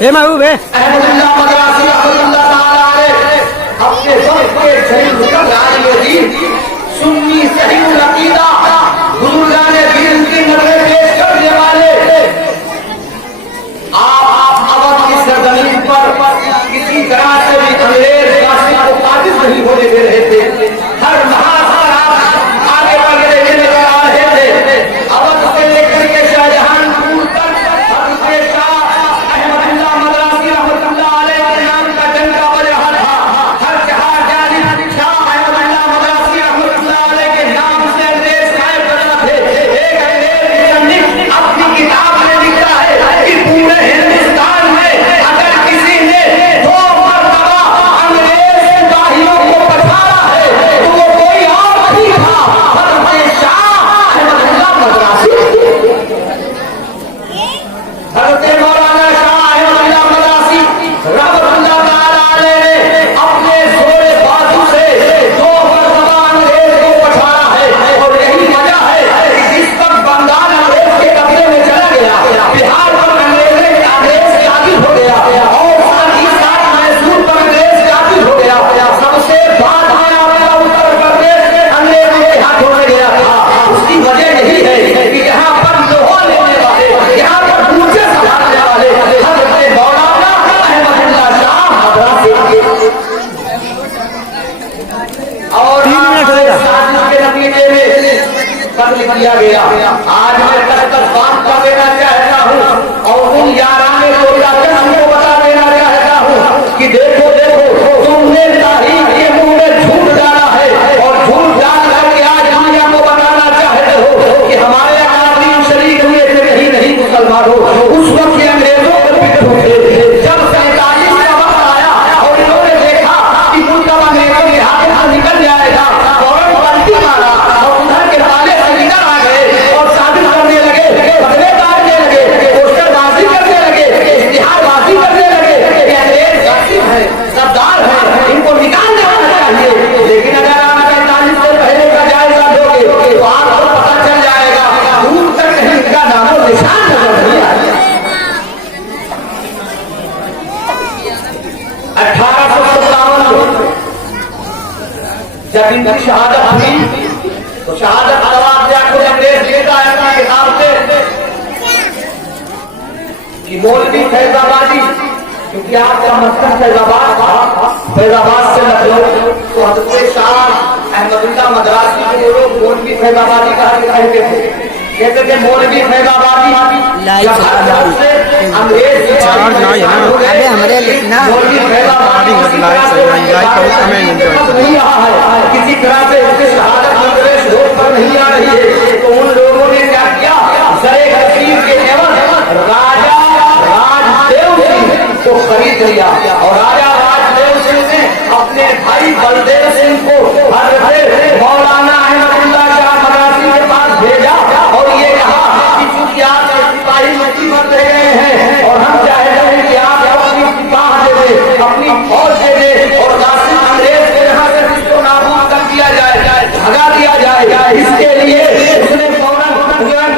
हे महबूब है अहमदुल्लाह मदरासी रहमतुल्लाह ताला अलैह अपने सबके शहीद राजनीति सुन्नी सही अकीदा बुजुर्गाने दीन की नजर पेश करने वाले आप अवध की सरजमीन पर किसी तरह से भी अंग्रेज शासन को काबिज नहीं होने दे रहे थे। हर महासार आप आगे बढ़ रहे नजर आ रहे थे। अवध से लेकर के शाहजहानपुर तक हजरत शाह अहमदुल्लाह मदरासी रहमतुल्लाह अलैह के नाम का डंका बज रहा था। हर जहां जाने शाह अहमदुल्लाह मदरासी रहमतुल्लाह अलैह के नाम से अंग्रेज कायम करना थे। एक अंग्रेज अपनी किताब में लिखता है कि पूरे हिंदुस्तान में अगर किसी ने 2 मरतबा अंग्रेज सिपाहियों को पछाड़ा है तो वो कोई और नहीं था, हजरत शाह अहमदुल्लाह मदरासी। हजरत मौलाना शाह अहमदुल्लाह मदरासी रहमतुल्लाह ताला अलैह ने अपने जोरे बाजू से 2 मरतबा अंग्रेज को पछाड़ा है। और यही वजह है कि जिस वक्त बंगाल अंग्रेज के कब्जे में चला गया, बिहार पर अंग्रेज काबिज हो गया और साथ ही साथ मैसूर पर अंग्रेज काबिज हो गया। सबसे बाद में आपका उत्तर प्रदेश अंग्रेजों के हाथों में गया था। उसकी वजह यही है कि यहाँ पर लोहा लेने वाले, यहाँ पर ऊंचे सजाने वाले हजरत मौलाना अहमदुल्लाह शाह मदरासी और के नतीजे में कत्ल किया गया। आज मैं तक बात कर देना चाहता हूँ और उन 11 में को बता देना चाहता हूँ कि देखो देखो तुमने तारीख के मुंह में झूठ डाला है और झूठ डाल करके आज दुनिया को बताना चाहते हो कि हमारे आदमी शरीक हुए थे नहीं मुसलमान हो। उस वक्त के अंग्रेजों पर पिट उठे। जब 47 का वक्त आया और इन्होंने देखा कि मुल्क अंग्रेजों के हाथ में निकल जाएगा, फौरन पलटी मारा और उधर के वाले इधर आ गए और साबित करने लगे, बदले काटने लगे, पोस्टरबाजी करने लगे, इश्तिहारबाजी करने लगे कि अंग्रेज जासिम है, सरदार है, इनको निकाल देना चाहिए। लेकिन अगर आप 45 से पहले का जायजा दोगे तो आपको पता चल जाएगा दूर तक कहीं इनका नामो निशान नजर नहीं आएगा। 1857 जब इनकी शहादत हुई तो शहादत दरवाजा को अंग्रेज लेता है अपनी किताब से कि मौलवी फैजाबादी, क्योंकि आपका मतलब फैजाबाद था, फैजाबाद से लखनऊ, तो हजरत शाह अहमदुल्लाह मदरासी को लोग मौलवी फैजाबादी कहते थे। कहते थे मौलवी फैजाबादी। जब से अंग्रेज हमारे लिखना मौलवी फैजाबादी किसी तरह से उसकी शहादत अंग्रेज रोड पर नहीं आ रही है तो उन लोगों ने क्या किया, सरे कसीर के एवज राजा राजदेव सिंह को खरीद लिया और राजा राजदेव सिंह ने अपने भाई बलदेव सिंह को हजरत मौलाना अहमदुल्लाह शाह मदरासी के पास भेजा और ये कहा कि चूंकि आप सिपाही मुसीबत दे गए हैं और हम चाहते हैं कि आप अपनी सिपाह दे दे, अपनी फौज दे दे और कासिम अंग्रेज के यहाँ से इसको नाबूद कर दिया जाए, भगा दिया जाए। इसके लिए उसने फौरन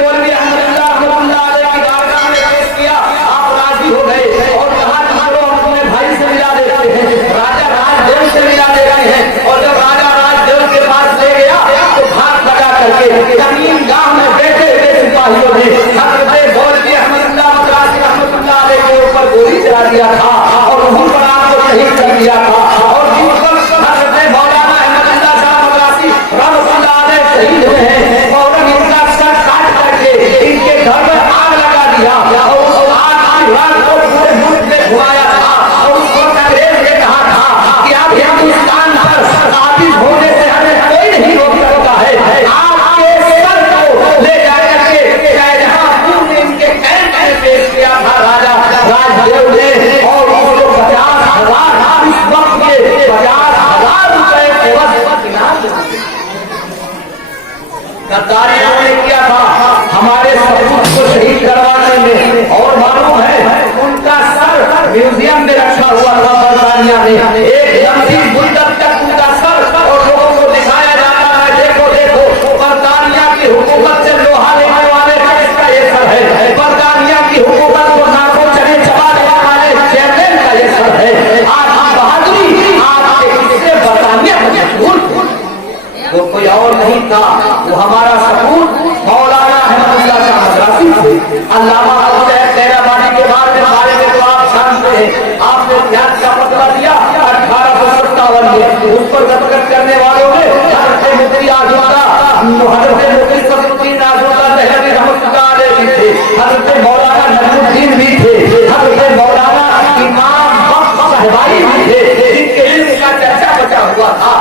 मौलवी अहमदुल्लाह रहमतुल्लाह अलैह की बारगाह में पेश किया। आप राजी हो गए और कहा चलो हम अपने भाई से मिला देते हैं, राजा राजदेव से मिला देते हैं। और जब राजा राजदेव के पास ले गया तो भाग लगा करके जमीन गांव में बैठे हुए सिपाहियों ने हजरत मौलवी अहमदुल्लाह मदरासी रहमतुल्लाह अलैह के ऊपर गोली चला दिया था और उन पर आपको शहीद कर दिया था। और जिस वक्त हजरत मौलाना अहमदुल्लाह शाह मदरासी रहमतुल्लाह अलैह शहीद हुए हैं, फौरन इनका सर काट करके इनके घर में आग लगा दिया और उस आग की रात को पूरे मुल्क में घुमाया था। और उस वक्त अंग्रेज ने कहा था कि आप हिंदुस्तान पर काबिज होने से हमें कोई नहीं रोक सकता है। आपके सर को ले जाकर के शाहजहांपुर में इनके कैंप में पेश किया था राजा राजदेव ने और उसको 50,000 इस वक्त के 50,000 रुपए एवज इनाम गद्दारियों ने किया था हमारे सपूत को शहीद करवाने में। और मालूम है उनका सर म्यूजियम में रखा हुआ था बरतानिया में, एक लंबी मुद्दत तक उनका सर और लोगों को दिखाया जाता है देखो देखो बरतानिया की हुकूमत से लोहा लेने वाले का इसका ये सर है, बरतानिया की हुकूमत को नाकों चने चबा देने वाले अल्लामा खैराबादी के बारे में तो आप जानते हैं, आपने ध्यान का फतवा दिया 1857 में, उस पर दस्तखत करने वालों में हजरत मुफ्ती आजमदा, हजरत मुफ्ती सदरुद्दीन आजमदा दहलवी रहमतुल्लाह अलैह भी थे, हजरत मौलाना नजमुद्दीन भी थे, हजरत मौलाना इमाम बख्श साहिबाई भी थे, जिनके इल्म का चर्चा बचा हुआ था,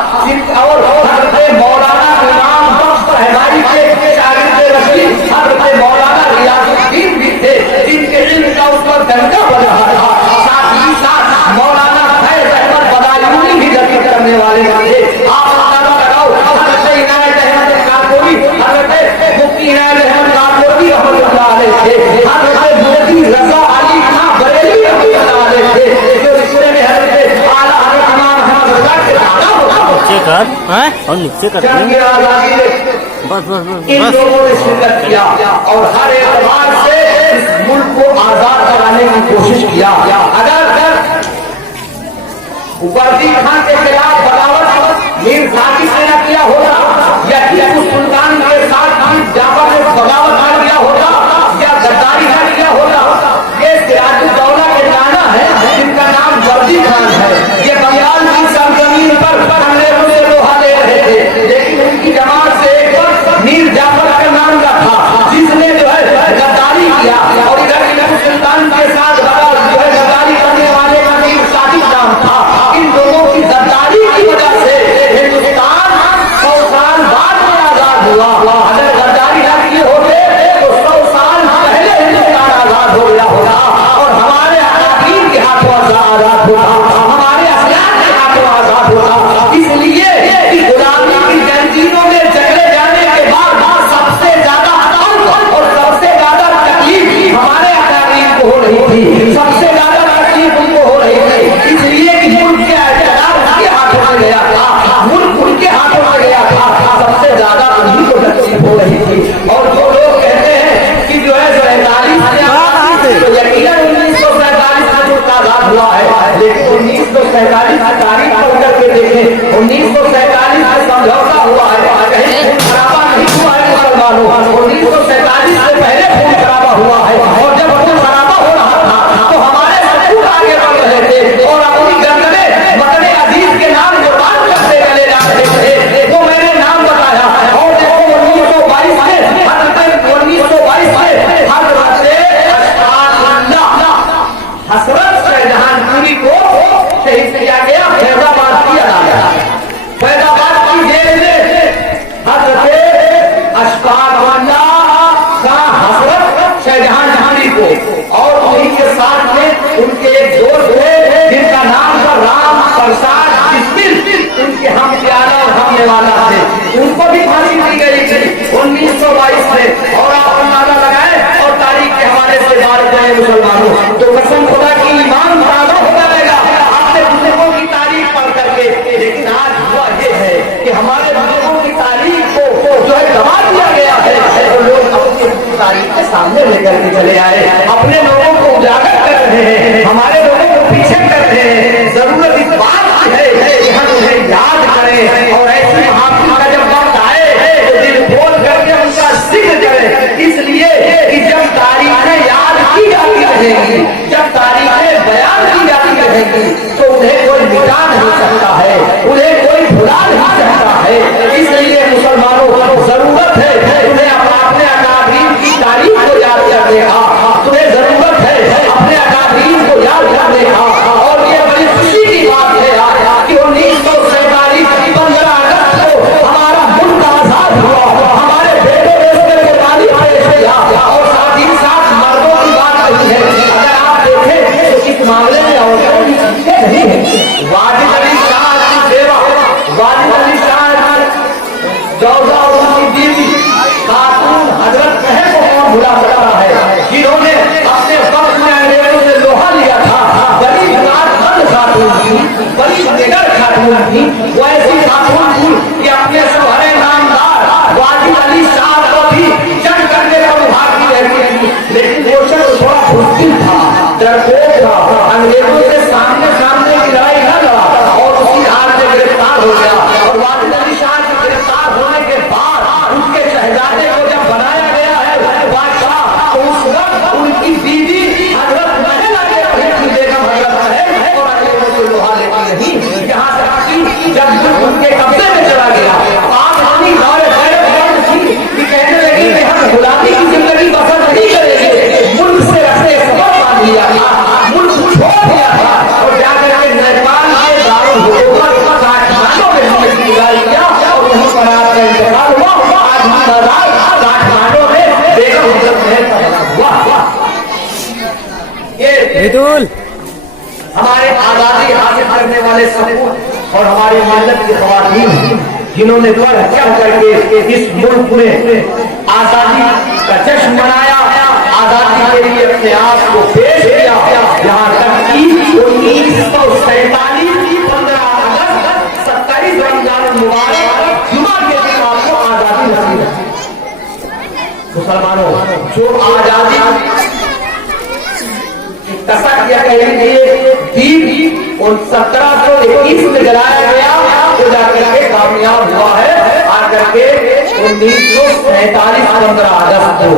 और हजरत मौलाना इमाम बख्श साहिबाई के शागिर्द रशीद हजरत मौलाना रियाजुद्दीन भी थे, जिनके इल्म का उस पर दंगा बजा था। साथ ही साथ मौलाना फैज अहमद बदायूनी भी दर्ज करने वाले थे। आप अंदाजा लगाओ, हजरत इनायत अहमद काकोरी, हजरत मुफ्ती इनायत अहमद काकोरी रहमतुल्लाह अलैह थे, हजरत मुफ्ती रजा अली खां बरेली रहमतुल्लाह अलैह थे, जो रिश्ते में हजरत आला हजरत इमाम अहमद रजा के दादा होता नीचे कर और नीचे कर बस बस बस इन बस लोगों ने शिरकत किया और हर एतबार से इस मुल्क को आजाद कराने की कोशिश किया। अगर वर्दी खान के खिलाफ बगावत मीर साकिब ने न किया होता, या टीपू सुल्तान के साथ जाफर ने बगावत न किया होता, या गद्दारी न किया होता, ये सिराजुद्दौला के नाना है जिनका नाम वर्दी खान है, ये बंगाल की सरजमीन पर अंग्रेजों से लोहा ले रहे थे, लेकिन उनकी जमात से एक वक्त मीर जाफर का नाम रखा, जिसने जो है गद्दारी किया, और इधर टीपू सुल्तान के साथ जो है गद्दारी करने वाले का मीर साकिब नाम था। इन लोगों की गद्दारी की वजह से हिंदुस्तान 100 साल बाद में आजाद हुआ। अगर गद्दारी न किए होते तो 100 साल पहले हिंदुस्तान आजाद हो गया होता, और हमारे अकादीन के हाथों आजाद होता, हमारे असलाफ के हाथों आजाद होता। इसलिए कि गुलामी की जंजीरों में जकड़े जाने के बाद सबसे ज्यादा और सबसे ज्यादा तकलीफ हमारे अकादीन को हो रही थी, सबसे ज्यादा तकलीफ उनको हो रही थी, इसलिए कि मुल्क के उनके हाथों में गया था, मुल्क उनके हाथों में गया था, सबसे ज्यादा उन्हीं को तकलीफ हो रही थी। और जो लोग कहते हैं कि जो है 47 तो यकीनन 1947 में जो आजाद हुआ है, लेकिन 1947 की तारीख पढ़ करके देखें, 1947 में समझौता हुआ है, कहीं खून खराबा नहीं हुआ है मुसलमानों, 1947 से पहले खून खराबा हुआ है, और जब खून खराबा हो रहा था तो हमारे सपूत आगे बढ़ रहे थे और अपनी गर्दने वतने अजीज के नाम कुर्बान करते चले जा रहे थे। वो मैंने नाम बताया, और देखो 1922 में हजरत शाहजहांपुरी को शहीद किया गया, फैजाबाद की अदालत, फैजाबाद की जेल में हजरत अशफाक हजरत शाहजहांपुरी को, और उन्हीं के साथ में उनके एक दोस्त थे जिनका नाम था राम प्रसाद बिस्मिल, उनके हम प्यारा और हमने वाला थे, उनको भी फांसी दी गई थी 1922 में। और आप अंदाजा लगाए और तारीख के हवाले से बात करें मुसलमानों, तो कसम खुदा की ईमान ताज़ा हो जाएगा आपने बुजुर्गों की तारीख पढ़ करके। लेकिन आज हुआ ये है कि हमारे बुजुर्गों की तारीख को जो है दबा दिया गया है, और लोग अपनी तारीख के सामने लेकर के चले आए, अपने लोगों को उजागर कर रहे हैं, हमारे लोगों को पीछे कर रहे हैं। जरूरत इस बात की है कि हम उन्हें याद करें, और ऐसी महापुरुष का जब वक्त आए तो दिल खोल करके उनका काठमांडू में बेगम हजरत महल का बना हुआ। ये मितुल हमारे आजादी हासिल करने वाले सपूत और हमारी मिल्लत की ख़वातीन जिन्होंने द्वार हत्या करके इस मुल्क में आजादी का जश्न मनाया, आजादी के लिए अपने आप को पेश किया, यहाँ तक कि 1947 की 15 अगस्त 27 रमजान मुबारक जुमा के दिन आपको आजादी नसीब है। मुसलमानों, जो आजादी कसक या कह लीजिए दीप उन 1721 में जलाया गया, वो जाकर के कामयाब हुआ है आकर के 1947 15 अगस्त को।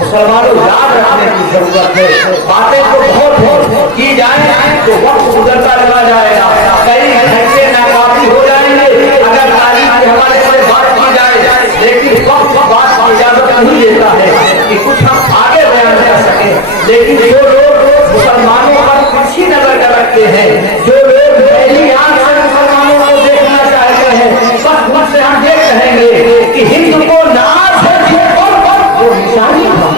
मुसलमानों, याद रखने की जरूरत है। बातें तो बहुत की जाए तो वक्त गुजरता चला जाएगा, कई घंटे नाकाफी हो जाएंगे अगर तारीख के हवाले से बात की जाए, लेकिन वक्त बात की इजाजत नहीं देता है कि कुछ हम आगे बयान कर सके। लेकिन जो लोग मुसलमानों पर तिरछी नजर कर रखते हैं, जो लोग पहली आंख से मुसलमानों को देखना चाहते हैं, बस उनसे हम ये कहेंगे कि हिंद को नाज है वो निशानी हम,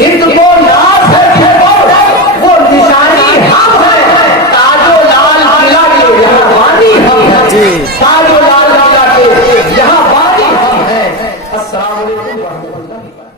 हिंद को नाज है वो निशानी हम है। ताजो लाल किला के यहाँ वादी हम है, ताजो लाल किला के यहाँ वादी हम है। अस्सलाम वालेकुम।